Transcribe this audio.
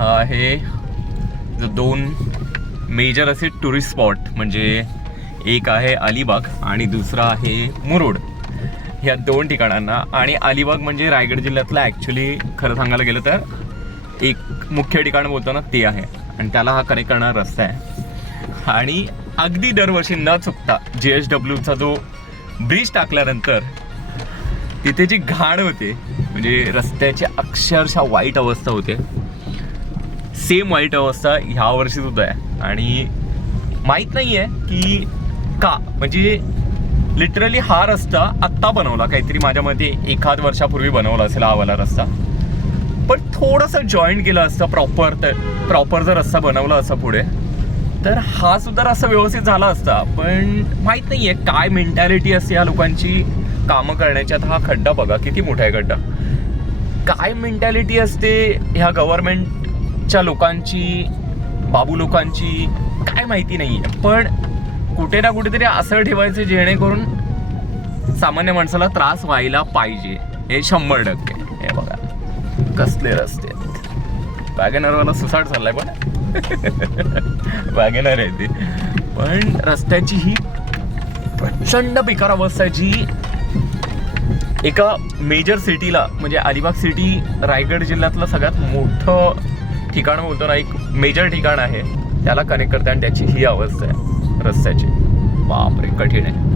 हा आहे जो 2 मेजर असे टुरिस्ट स्पॉट, म्हणजे एक आहे अलिबाग आणि दुसरा आहे मुरुड. ह्या 2 ठिकाणांना, आणि अलिबाग म्हणजे रायगड जिल्ह्यातलं ॲक्च्युली खरं सांगायला गेलं तर एक मुख्य ठिकाण बोलतो ना ते आहे, आणि त्याला हा कनेक्ट करणारा रस्ता आहे. आणि अगदी दरवर्षी न चुकता JSWचा जो ब्रिज टाकल्यानंतर तिथे जी घाण होते, म्हणजे रस्त्याची अक्षरशः वाईट अवस्था होते, सेम वाईट अवस्था ह्या वर्षी सुद्धा आहे. आणि माहीत नाही आहे की का, म्हणजे लिटरली हा रस्ता आत्ता बनवला, काहीतरी माझ्या मते 1 वर्षापूर्वी बनवला असेल हा वाला रस्ता, पण थोडंसं जॉईंट केलं असतं प्रॉपर जर रस्ता बनवला असता पुढे, तर हा सुद्धा रस्ता व्यवस्थित झाला असता. पण माहीत नाही आहे काय मेंटॅलिटी असते या लोकांची कामं करण्याच्यात. हा खड्डा बघा किती मोठा आहे खड्डा. काय मेंटॅलिटी असते ह्या गव्हर्नमेंटच्या लोकांची, बाबू लोकांची, काय माहिती नाही आहे. पण कुठे ना कुठेतरी असं ठेवायचं जेणेकरून सामान्य माणसाला त्रास व्हायला पाहिजे, हे 100%. हे बघा कसले रस्ते आहेत. वॅगनरवाला सुसाट चाललाय, पण वॅगनर आहे ते. पण रस्त्याची ही प्रचंड बेकार अवस्था आहे, जी एका मेजर सिटीला, म्हणजे अलिबाग सिटी रायगड जिल्ह्यातलं सगळ्यात मोठं ठिकाण बोलतो ना, एक मेजर ठिकाण आहे, त्याला कनेक्ट करते, आणि त्याची ही अवस्था आहे रस्त्याची. बापरे, कठीण आहे.